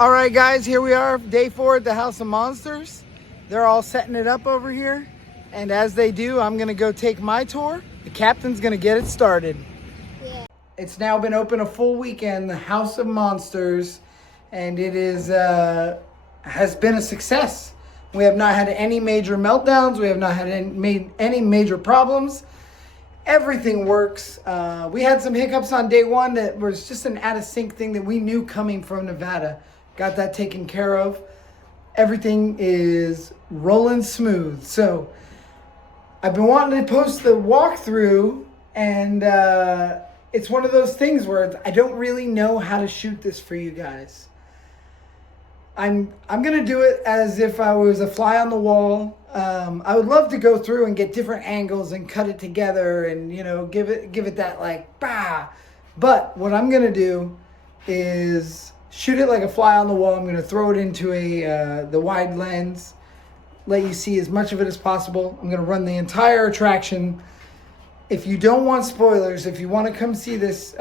All right, guys, here we are, day 4 at the House of Monsters. They're all setting it up over here. And as they do, I'm going to go take my tour. The captain's going to get it started. Yeah. It's now been open a full weekend, the House of Monsters, and it is has been a success. We have not had any major meltdowns. We have not had any major problems. Everything works. We had some hiccups on day 1 that was just an out of sync thing that we knew coming from Nevada. Got that taken care of. Everything is rolling smooth. So I've been wanting to post the walkthrough, and it's one of those things where I don't really know how to shoot this for you guys. I'm gonna do it as if I was a fly on the wall. I would love to go through and get different angles and cut it together and give it that like bah. But what I'm gonna do is shoot it like a fly on the wall. I'm gonna throw it into the wide lens, let you see as much of it as possible. I'm gonna run the entire attraction. If you don't want spoilers, if you want to come see this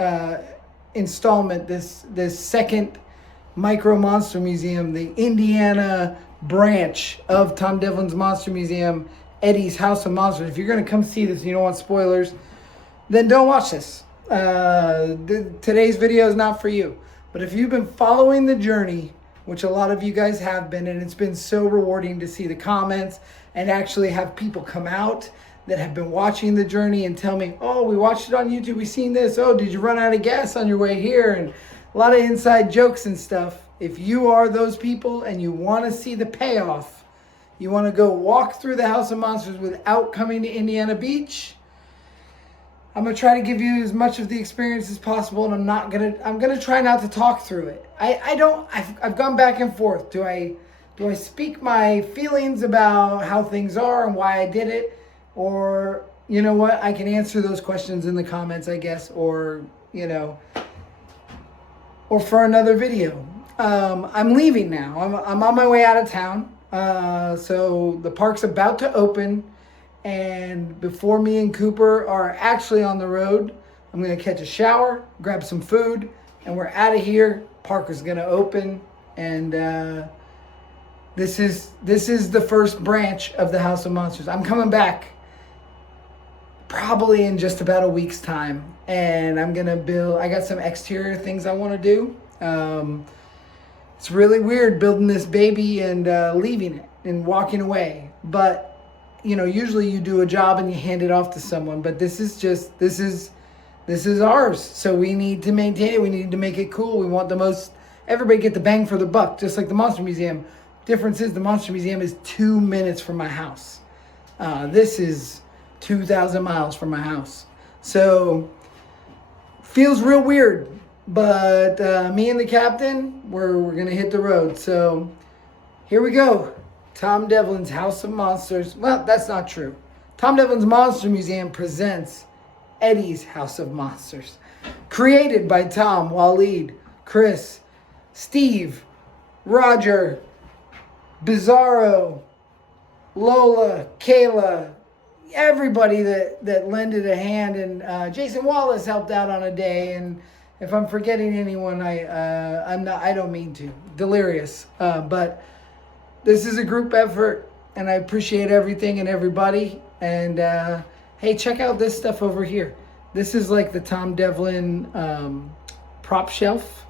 installment, this second Micro Monster Museum, the Indiana branch of Tom Devlin's Monster Museum, Eddie's House of Monsters. If you're going to come see this and you don't want spoilers, then don't watch this. Today's video is not for you. But if you've been following the journey, which a lot of you guys have been, and it's been so rewarding to see the comments and actually have people come out that have been watching the journey and tell me, oh, we watched it on YouTube, we seen this. Oh, did you run out of gas on your way here? And a lot of inside jokes and stuff. If you are those people and you want to see the payoff, you want to go walk through the House of Monsters without coming to Indiana Beach, I'm going to try to give you as much of the experience as possible, and I'm going to try not to talk through it. I've gone back and forth. Do I speak my feelings about how things are and why I did it? Or, you know what, I can answer those questions in the comments, I guess, or for another video. I'm leaving now. I'm on my way out of town. So the park's about to open, and before me and Cooper are actually on the road, I'm going to catch a shower, grab some food, and we're out of here. Park is going to open, and this is the first branch of the House of Monsters. I'm coming back probably in just about a week's time, and I'm gonna build. I got some exterior things I want to do. It's really weird building this baby and leaving it and walking away, but usually you do a job and you hand it off to someone, but this is ours, so we need to maintain it. We need to make it cool. We want everybody get the bang for the buck, just like the Monster Museum. Difference is the Monster Museum is 2 minutes from my house. This is 2,000 miles from my house. So, feels real weird. But me and the captain, we're going to hit the road. So, here we go. Tom Devlin's House of Monsters. Well, that's not true. Tom Devlin's Monster Museum presents Eddie's House of Monsters. Created by Tom, Waleed, Chris, Steve, Roger, Bizarro, Lola, Kayla, everybody that lended a hand, and Jason Wallace helped out on a day. And if I'm forgetting anyone, I don't mean to. Delirious, but this is a group effort, and I appreciate everything and everybody. And hey, check out this stuff over here. This is like the Tom Devlin prop shelf.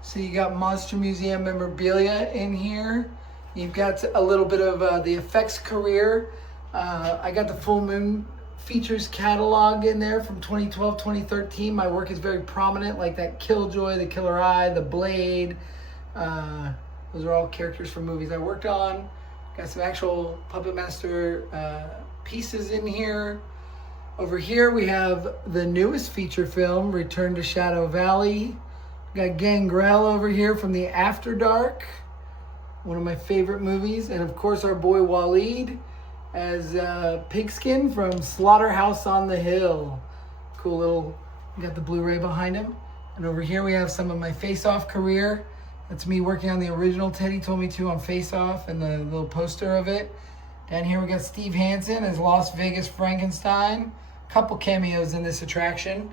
So you got Monster Museum memorabilia in here. You've got a little bit of the effects career. I got the Full Moon Features catalog in there from 2012, 2013. My work is very prominent, like that Killjoy, the Killer Eye, the Blade. Those are all characters from movies I worked on. Got some actual Puppet Master pieces in here. Over here we have the newest feature film, Return to Shadow Valley. Got Gangrel over here from the After Dark, one of my favorite movies. And of course our boy Waleed as Pigskin from Slaughterhouse on the Hill. Cool little, got the Blu-ray behind him. And over here we have some of my Face-Off career. That's me working on the original Teddy Told Me To on Face-Off and the little poster of it. Down here we got Steve Hansen as Las Vegas Frankenstein. Couple cameos in this attraction.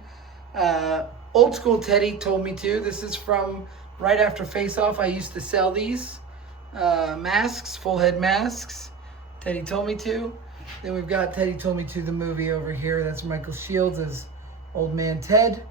Old School Teddy Told Me To. This is from right after Face Off, I used to sell these masks, full head masks. Teddy told me to. Then we've got Teddy Told Me To, the movie over here. That's Michael Shields as Old Man Ted.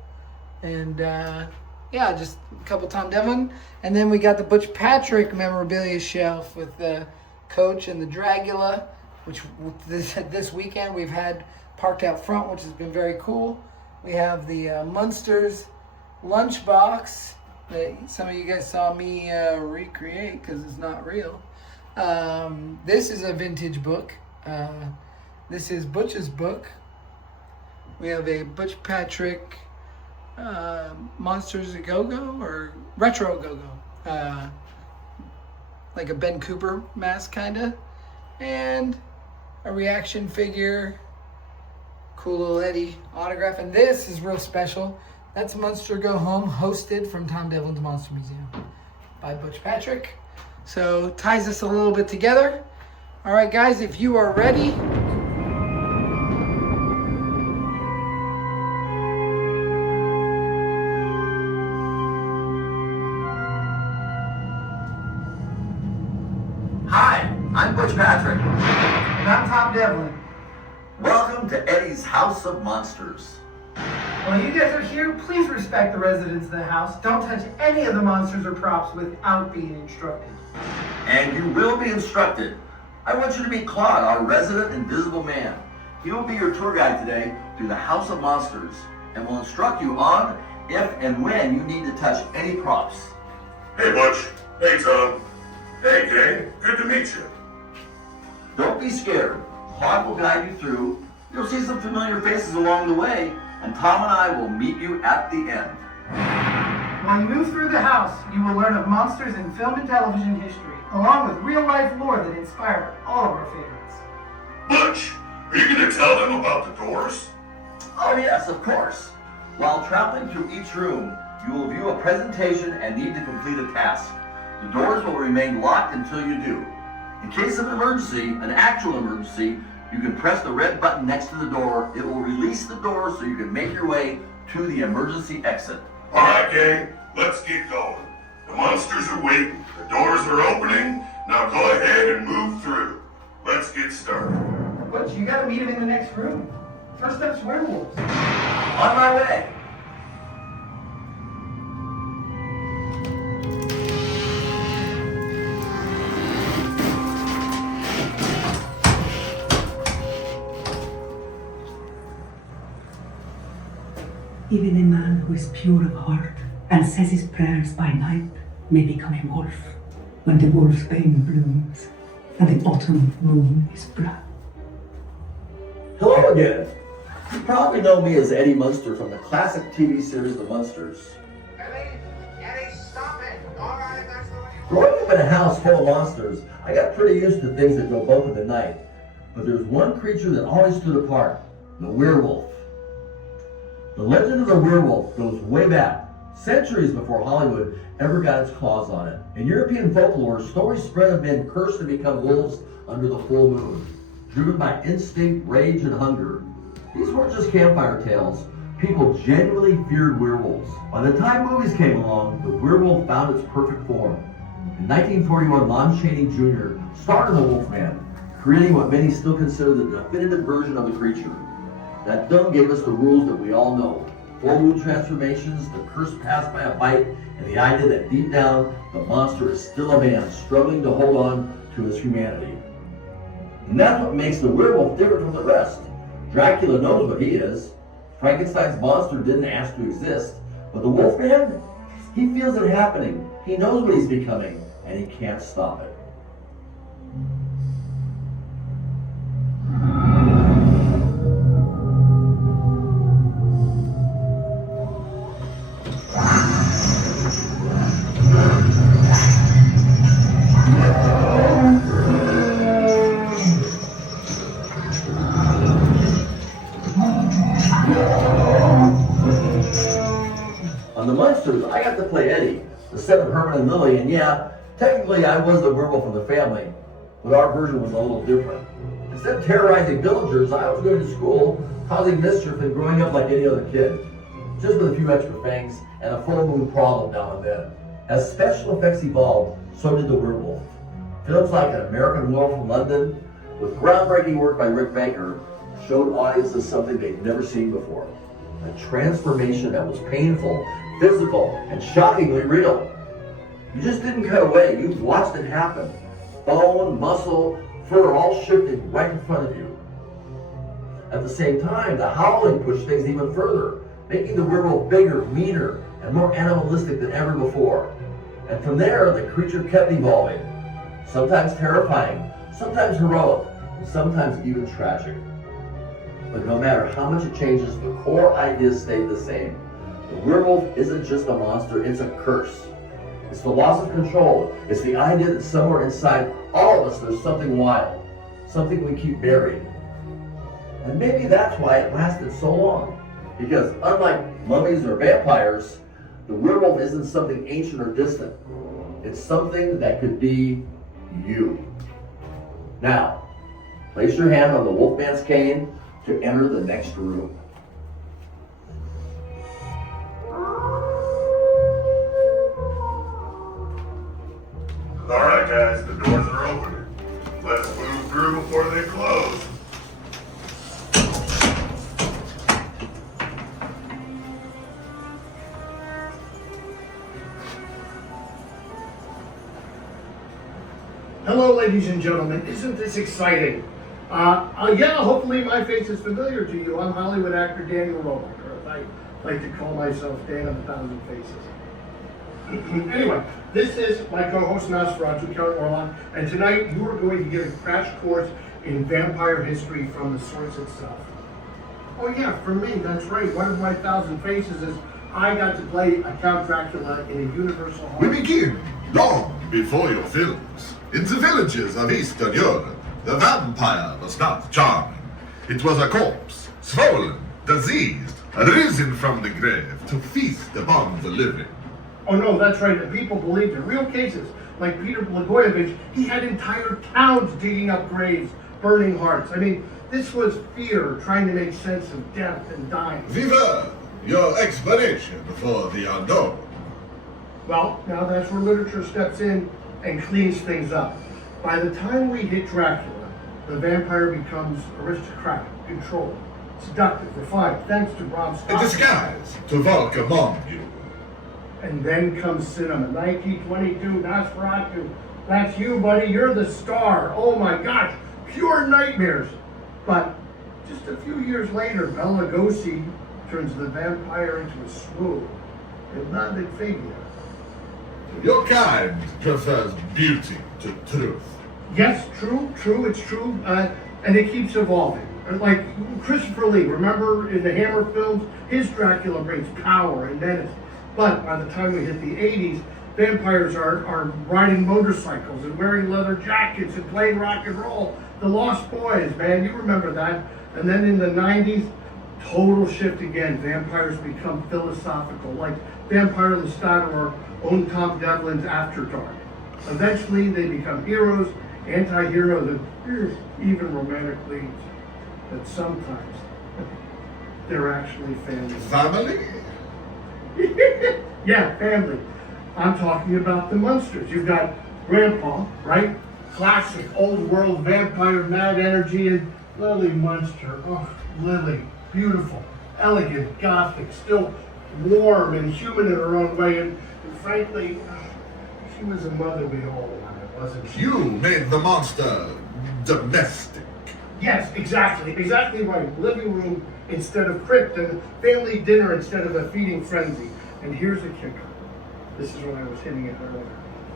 And yeah, just a couple Tom Devlin. And then we got the Butch Patrick memorabilia shelf with the Coach and the Dragula, which this weekend we've had parked out front, which has been very cool. We have the Munsters lunchbox that some of you guys saw me recreate because it's not real. This is a vintage book. This is Butch's book. We have a Butch Patrick Monsters A Go-Go or Retro Go-Go. Like a Ben Cooper mask kinda. And a reaction figure. Cool little Eddie autograph. And this is real special. That's Monster Go Home, hosted from Tom Devlin's Monster Museum by Butch Patrick. So ties us a little bit together. All right, guys, if you are ready. Hi, I'm Butch Patrick. And I'm Tom Devlin. Welcome to Eddie's House of Monsters. While you guys are here, please respect the residents of the house. Don't touch any of the monsters or props without being instructed. And you will be instructed. I want you to meet Claude, our resident invisible man. He will be your tour guide today through the House of Monsters and will instruct you on if and when you need to touch any props. Hey, Butch. Hey, Tom. Hey, gang. Good to meet you. Don't be scared. Claude will guide you through. You'll see some familiar faces along the way, and Tom and I will meet you at the end. While you move through the house, you will learn of monsters in film and television history, along with real-life lore that inspired all of our favorites. Butch, are you going to tell them about the doors? Oh yes, of course. While traveling through each room, you will view a presentation and need to complete a task. The doors will remain locked until you do. In case of emergency, an actual emergency, you can press the red button next to the door. It will release the door so you can make your way to the emergency exit. All right, gang. Let's get going. The monsters are waiting. The doors are opening. Now go ahead and move through. Let's get started. But you gotta meet him in the next room. First up's werewolves. On my way. Even a man who is pure of heart and says his prayers by night may become a wolf when the wolfsbane blooms and the autumn moon is bright. Hello again. You probably know me as Eddie Munster from the classic TV series The Munsters. Eddie, stop it! All right, that's the way you Growing up in a house full of monsters, I got pretty used to things that go bump in the night. But there's one creature that always stood apart, the werewolf. The legend of the werewolf goes way back, centuries before Hollywood ever got its claws on it. In European folklore, stories spread of men cursed to become wolves under the full moon, driven by instinct, rage, and hunger. These weren't just campfire tales. People genuinely feared werewolves. By the time movies came along, the werewolf found its perfect form. In 1941, Lon Chaney Jr. starred in The Wolfman, creating what many still consider the definitive version of the creature. That film gave us the rules that we all know. Full moon transformations, the curse passed by a bite, and the idea that deep down, the monster is still a man struggling to hold on to his humanity. And that's what makes the werewolf different from the rest. Dracula knows what he is. Frankenstein's monster didn't ask to exist. But the Wolfman, he feels it happening. He knows what he's becoming, and he can't stop it. On the Munsters, I got to play Eddie, the son of Herman and Lily, and yeah, technically I was the werewolf of the family, but our version was a little different. Instead of terrorizing villagers, I was going to school, causing mischief and growing up like any other kid, just with a few extra fangs and a full moon problem now and then. As special effects evolved, so did the werewolf. Films like An American Werewolf in London, with groundbreaking work by Rick Baker, showed audiences something they'd never seen before. A transformation that was painful, physical, and shockingly real. You just didn't cut away, you watched it happen. Bone, muscle, fur all shifted right in front of you. At the same time, the howling pushed things even further, making the werewolf bigger, meaner, and more animalistic than ever before. And from there, the creature kept evolving. Sometimes terrifying, sometimes heroic, and sometimes even tragic. But no matter how much it changes, the core idea stayed the same. The werewolf isn't just a monster, it's a curse. It's the loss of control. It's the idea that somewhere inside all of us there's something wild, something we keep buried. And maybe that's why it lasted so long. Because unlike mummies or vampires, the werewolf isn't something ancient or distant. It's something that could be you. Now, place your hand on the wolfman's cane to enter the next room. All right, guys, the doors are opening. Let's move through before they close. Hello, ladies and gentlemen. Isn't this exciting? Yeah, hopefully my face is familiar to you. I'm Hollywood actor Daniel Roebuck, or as I like to call myself, Dan of a Thousand Faces. Anyway, this is my co-host Nosferatu, Count Orlok, and tonight you are going to get a crash course in vampire history from the source itself. Oh yeah, for me, that's right. One of my Thousand Faces is I got to play a Count Dracula in a Universal We horror. begin long before your films. In the villages of Eastern Europe, the vampire was not charming. It was a corpse, swollen, diseased, risen from the grave to feast upon the living. Oh no, that's right. And people believed it. Real cases, like Peter Blagojevich, he had entire towns digging up graves, burning hearts. I mean, this was fear trying to make sense of death and dying. Viva your explanation for the unknown. Well, now that's where literature steps in and cleans things up. By the time we hit Dracula, the vampire becomes aristocratic, controlled, seductive, refined, thanks to Bram A Stoker. disguise to walk among you. And then comes cinema. 1922, Nosferatu. That's you, buddy. You're the star. Oh my gosh, pure nightmares. But just a few years later, Bela Lugosi turns the vampire into a swoon. And not in figure. Your kind prefers beauty to truth. Yes, true, it's true. And it keeps evolving. Like Christopher Lee, remember in the Hammer films, his Dracula brings power and menace. But by the time we hit the 80s, vampires are riding motorcycles and wearing leather jackets and playing rock and roll. The Lost Boys, man, you remember that. And then in the 90s, total shift again. Vampires become philosophical, like Vampire Lestat or own Tom Devlin's After Dark. Eventually, they become heroes, anti-heroes, and even romantic leads. But sometimes, they're actually family. Family? Yeah, family. I'm talking about the Munsters. You've got Grandpa, right? Classic old world vampire, mad energy, and Lily Munster. Oh, Lily, beautiful, elegant, gothic, still warm and human in her own way. And frankly, she was a mother we all wanted, wasn't she? You made the monster domestic. Yes, exactly right. Living room instead of crypt, and family dinner instead of a feeding frenzy. And here's the kicker. This is what I was hinting at earlier.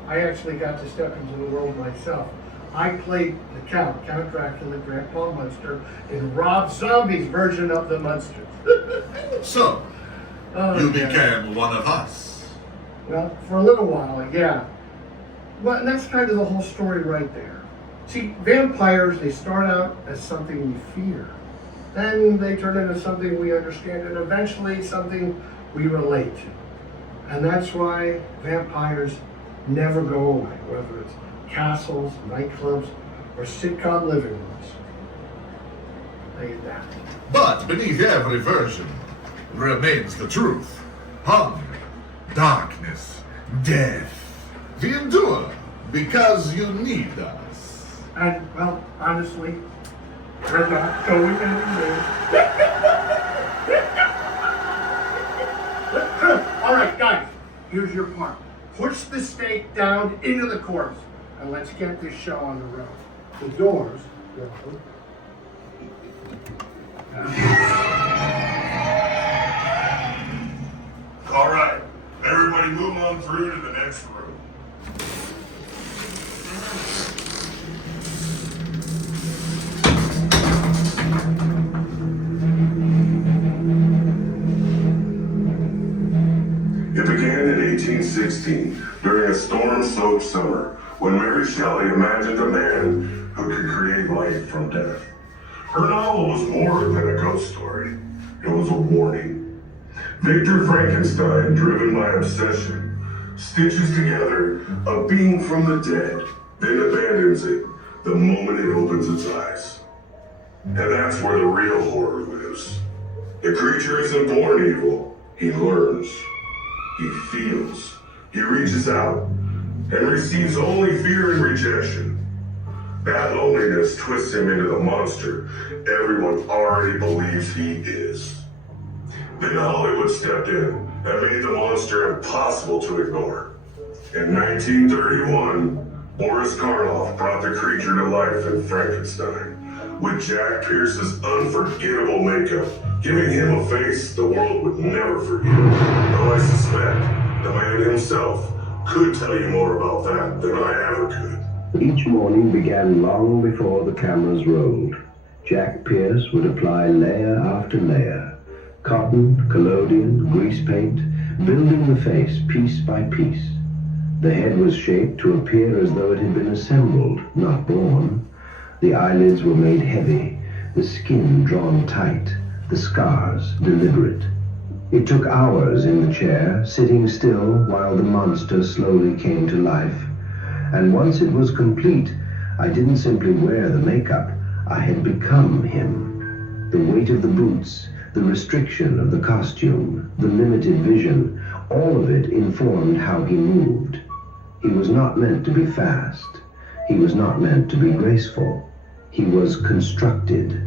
I actually got to step into the world myself. I played the Count Dracula, Grandpa Munster, in Rob Zombie's version of the Munsters. So, Oh, you yeah. became one of us. Well, for a little while, yeah. Well, and that's kind of the whole story right there. See, vampires, they start out as something we fear. Then they turn into something we understand, and eventually something we relate to. And that's why vampires never go away, whether it's castles, nightclubs, or sitcom living rooms. They adapt. But beneath every version remains the truth. Hunger, darkness, Death. We endure because you need us. And, well, honestly, we're not going anywhere. All right, guys, here's your part. Push the stake down into the corpse, and let's get this show on the road. The doors will open. All right, everybody move on through to the next room. It began in 1816, during a storm-soaked summer, when Mary Shelley imagined a man who could create life from death. Her novel was more than a ghost story. It was a warning. Victor Frankenstein, driven by obsession, stitches together a being from the dead, then abandons it the moment it opens its eyes. And that's where the real horror lives. The creature isn't born evil. He learns. He feels. He reaches out and receives only fear and rejection. That loneliness twists him into the monster everyone already believes he is. Then Hollywood stepped in and made the monster impossible to ignore. In 1931, Boris Karloff brought the creature to life in Frankenstein, with Jack Pierce's unforgettable makeup, giving him a face the world would never forget. Though I suspect the man himself could tell you more about that than I ever could. Each morning began long before the cameras rolled. Jack Pierce would apply layer after layer, cotton, collodion, grease paint, building the face piece by piece. The head was shaped to appear as though it had been assembled, not born. The eyelids were made heavy, the skin drawn tight, the scars deliberate. It took hours in the chair, sitting still while the monster slowly came to life. And once it was complete, I didn't simply wear the makeup, I had become him. The weight of the boots, the restriction of the costume, the limited vision, all of it informed how he moved. He was not meant to be fast. He was not meant to be graceful. He was constructed.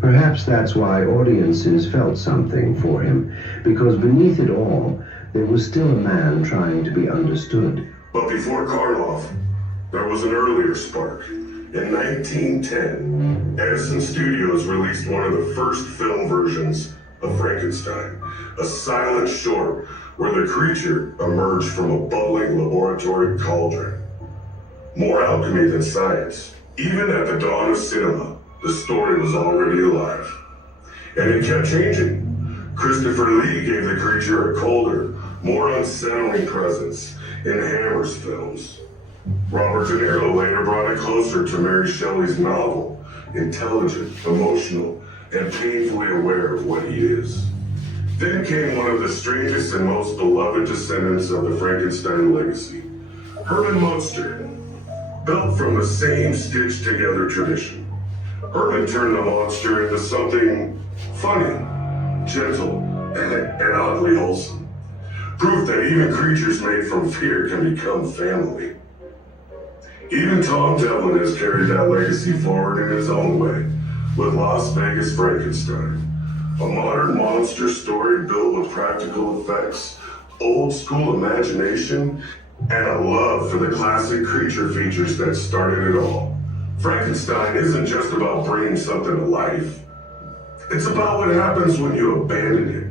Perhaps that's why audiences felt something for him, because beneath it all, there was still a man trying to be understood. But before Karloff, there was an earlier spark. In 1910, Edison Studios released one of the first film versions of Frankenstein, a silent short where the creature emerged from a bubbling laboratory cauldron. More alchemy than science. Even at the dawn of cinema, the story was already alive. And it kept changing. Christopher Lee gave the creature a colder, more unsettling presence in Hammer's films. Robert De Niro later brought it closer to Mary Shelley's novel, intelligent, emotional, and painfully aware of what he is. Then came one of the strangest and most beloved descendants of the Frankenstein legacy, Herman Munster, built from the same stitched-together tradition. Herman turned the monster into something funny, gentle, and oddly wholesome. Proof that even creatures made from fear can become family. Even Tom Devlin has carried that legacy forward in his own way, with Las Vegas Frankenstein, a modern monster story built with practical effects, old-school imagination, and a love for the classic creature features that started it all. Frankenstein isn't just about bringing something to life. It's about what happens when you abandon it.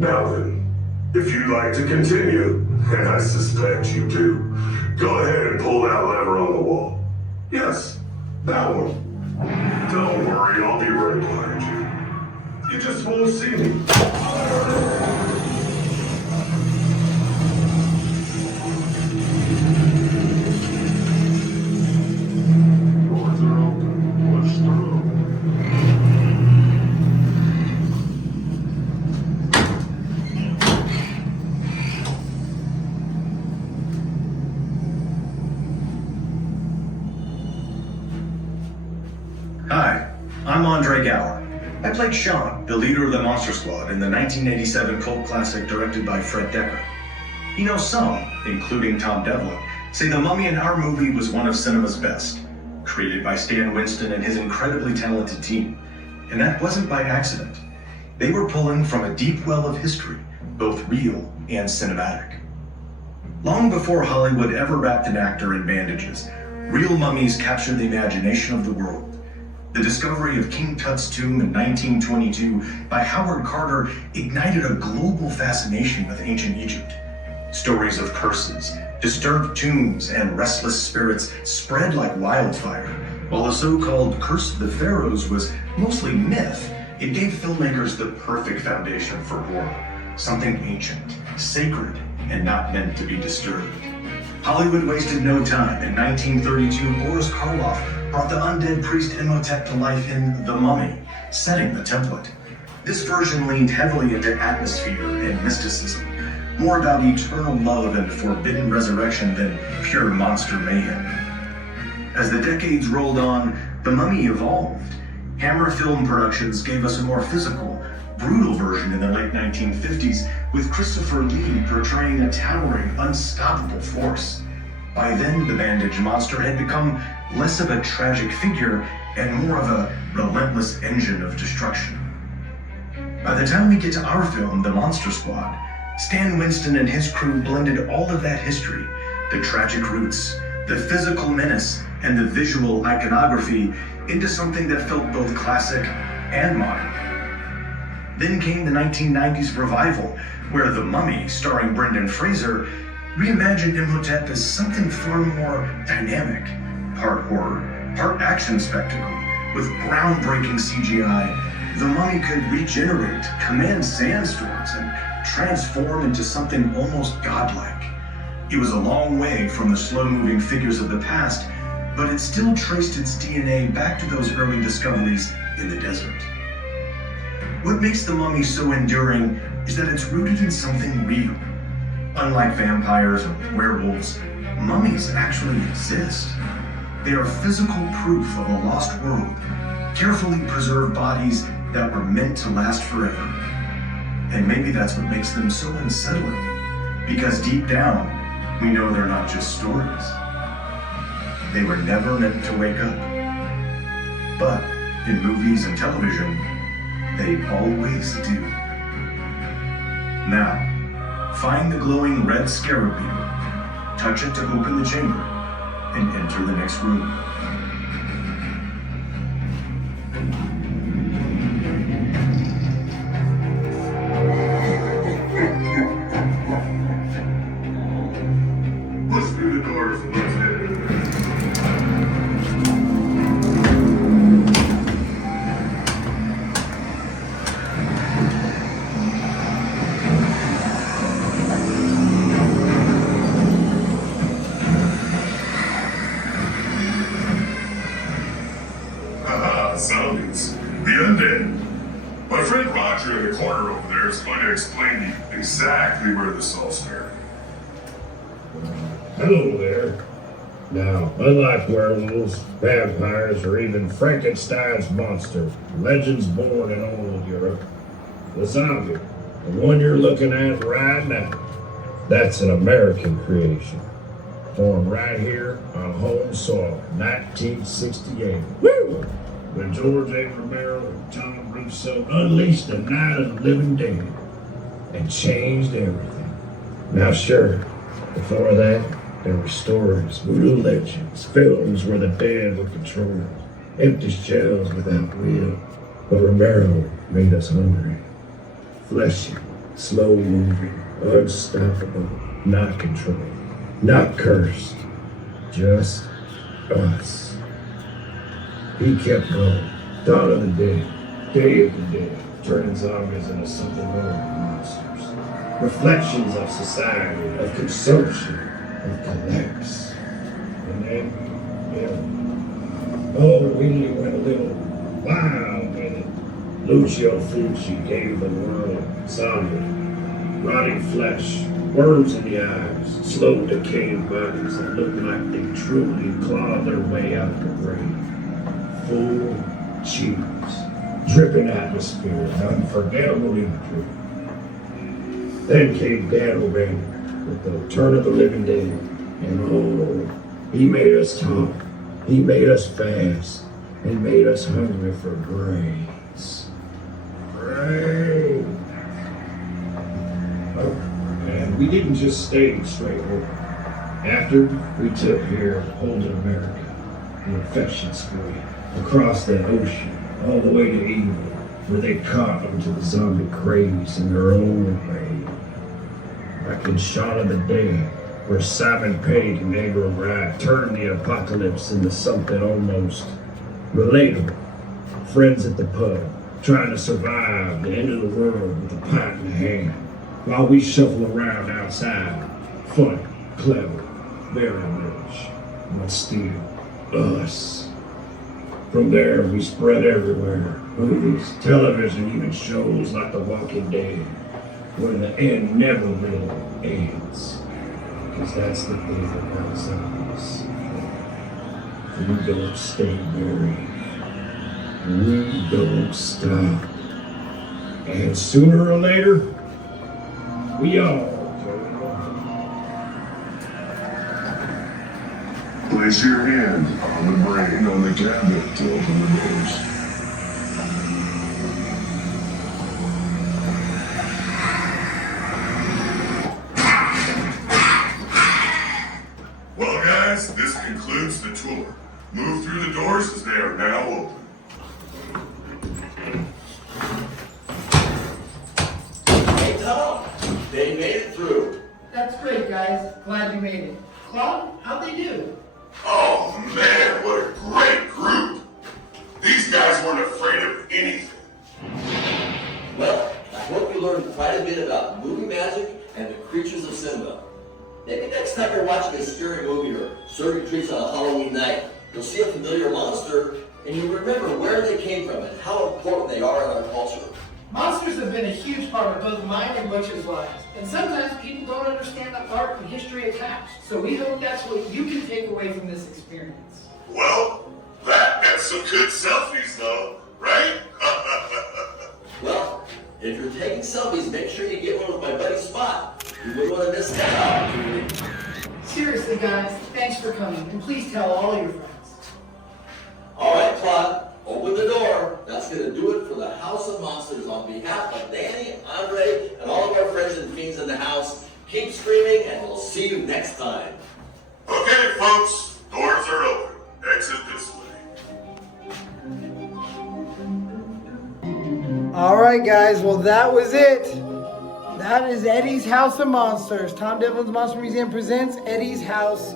Now then, if you'd like to continue, and I suspect you do, go ahead and pull that lever on the wall. Yes, that one. Don't worry, I'll be right behind you. You just won't see me. Doors are open. Push through. Hi, I'm Andre Gower. I played Sean, the leader of the Monster Squad in the 1987 cult classic directed by Fred Decker. You know, some, including Tom Devlin, say The Mummy in our movie was one of cinema's best, created by Stan Winston and his incredibly talented team. And that wasn't by accident. They were pulling from a deep well of history, both real and cinematic. Long before Hollywood ever wrapped an actor in bandages, real mummies captured the imagination of the world. The discovery of King Tut's tomb in 1922 by Howard Carter ignited a global fascination with ancient Egypt. Stories of curses, disturbed tombs, and restless spirits spread like wildfire. While the so-called Curse of the Pharaohs was mostly myth, it gave filmmakers the perfect foundation for horror. Something ancient, sacred, and not meant to be disturbed. Hollywood wasted no time. In 1932, Boris Karloff brought the undead priest Imhotep to life in The Mummy, setting the template. This version leaned heavily into atmosphere and mysticism, more about eternal love and forbidden resurrection than pure monster mayhem. As the decades rolled on, The Mummy evolved. Hammer Film Productions gave us a more physical, brutal version in the late 1950s, with Christopher Lee portraying a towering, unstoppable force. By then, the bandaged monster had become less of a tragic figure and more of a relentless engine of destruction. By the time we get to our film, The Monster Squad, Stan Winston and his crew blended all of that history, the tragic roots, the physical menace, and the visual iconography into something that felt both classic and modern. Then came the 1990s revival, where The Mummy, starring Brendan Fraser, reimagined Imhotep as something far more dynamic, part horror, part action spectacle. With groundbreaking CGI, The Mummy could regenerate, command sandstorms, and transform into something almost godlike. It was a long way from the slow-moving figures of the past, but it still traced its DNA back to those early discoveries in the desert. What makes The Mummy so enduring is that it's rooted in something real. Unlike vampires or werewolves, mummies actually exist. They are physical proof of a lost world, carefully preserved bodies that were meant to last forever. And maybe that's what makes them so unsettling, because deep down, we know they're not just stories. They were never meant to wake up. But in movies and television, they always do. Now, find the glowing red scarab beetle, touch it to open the chamber, and enter the next room. Push through the doors and let's head in there. Zombies. The undead. My friend Roger in the corner over there is going to explain to you exactly where this all started. Hello there. Now, unlike werewolves, vampires, or even Frankenstein's monster, legends born in old Europe, the zombie, the one you're looking at right now, that's an American creation. Born right here on home soil, 1968. Woo! When George A. Romero and Tom Russo unleashed the Night of the Living Dead and changed everything. Now sure, before that, there were stories, voodoo legends, films where the dead were controlled, empty shells without will. But Romero made us hungry, fleshy, slow-moving, unstoppable, not controlled, not cursed, just us. He kept going. Dawn of the Dead, Day of the Dead, turning zombies into something more than monsters. Reflections of society, of consumption, of collapse. And then, we went a little wild with it. Lucio Fulci gave the world zombie, rotting flesh, worms in the eyes, slow decaying bodies that looked like they truly clawed their way out of the grave. Full cheers, dripping atmosphere, and unforgettable imagery. Then came Dan O'Bannon, with the return of the living dead. And oh, he made us talk. He made us fast. And made us hungry for brains. Brains. Oh, and we didn't just stay straight over. After we took here Boulder, America, the infection spree, across the ocean, all the way to England, where they caught onto the zombie craze in their own way. Like in Shaun of the Dead, where Simon Pegg and Edgar Wright turned the apocalypse into something almost relatable. Friends at the pub, trying to survive the end of the world with a pint in hand, while we shuffle around outside, funny, clever, very rich, but still us. From there, we spread everywhere. Movies, television, even shows like The Walking Dead, where the end never really ends. Because that's the thing about zombies. We don't stay buried. We don't stop. And sooner or later, we all go. Place your hand on the brain on the cabinet to open the doors. Well, guys, this concludes the tour. Move through the doors as they are now open. Hey, Tom, they made it through. That's great, guys. Glad you made it. Claude, how'd they do? Oh man, what a great group! These guys weren't afraid of anything. Well, I hope you learned quite a bit about movie magic and the creatures of cinema. Maybe next time you're watching a scary movie or serving treats on a Halloween night, you'll see a familiar monster and you'll remember where they came from and how important they are in our culture. Monsters have been a huge part of both mine and Butch's lives, and sometimes people don't understand the art and history attached. So we hope that's what you can take away from this experience. Well, that and some good selfies though, right? Well, if you're taking selfies, make sure you get one with my buddy Spot. You wouldn't want to miss that opportunity. Seriously, guys, thanks for coming, and please tell all your friends. All right, Claude, open the door. That's going to do it for the House of Monsters. On behalf of Danny, Andre, and all of our friends and fiends in the house, keep screaming, and we'll see you next time. Okay, folks, doors are open. Exit this way. All right, guys, well, that was it. That is Eddie's House of Monsters. Tom Devlin's Monster Museum presents Eddie's House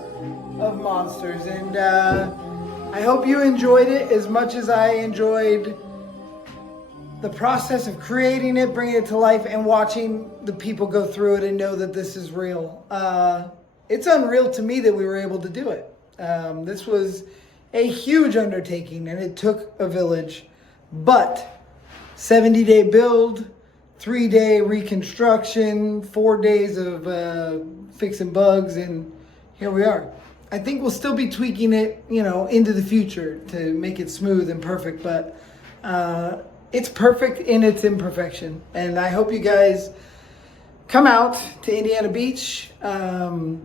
of Monsters. And I hope you enjoyed it as much as I enjoyed the process of creating it, bringing it to life, and watching the people go through it and know that this is real. It's unreal to me that we were able to do it. This was a huge undertaking, and it took a village. But 70-day build, 3-day reconstruction, 4 days of fixing bugs, and here we are. I think we'll still be tweaking it, into the future to make it smooth and perfect, but it's perfect in its imperfection. And I hope you guys come out to Indiana Beach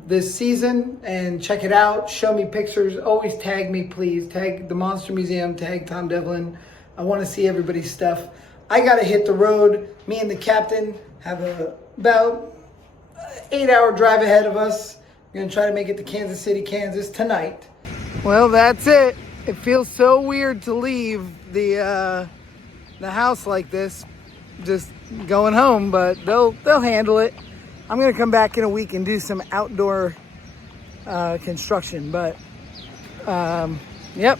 this season and check it out. Show me pictures. Always tag me, please. Tag the Monster Museum, tag Tom Devlin. I want to see everybody's stuff. I got to hit the road. Me and the captain have about 8-hour drive ahead of us. We're going to try to make it to Kansas City, Kansas tonight. Well, that's it. It feels so weird to leave the house like this, just going home, but they'll handle it. I'm going to come back in a week and do some outdoor construction, but yep.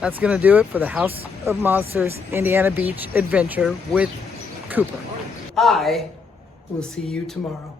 That's going to do it for the House of Monsters Indiana Beach adventure with Cooper. I will see you tomorrow.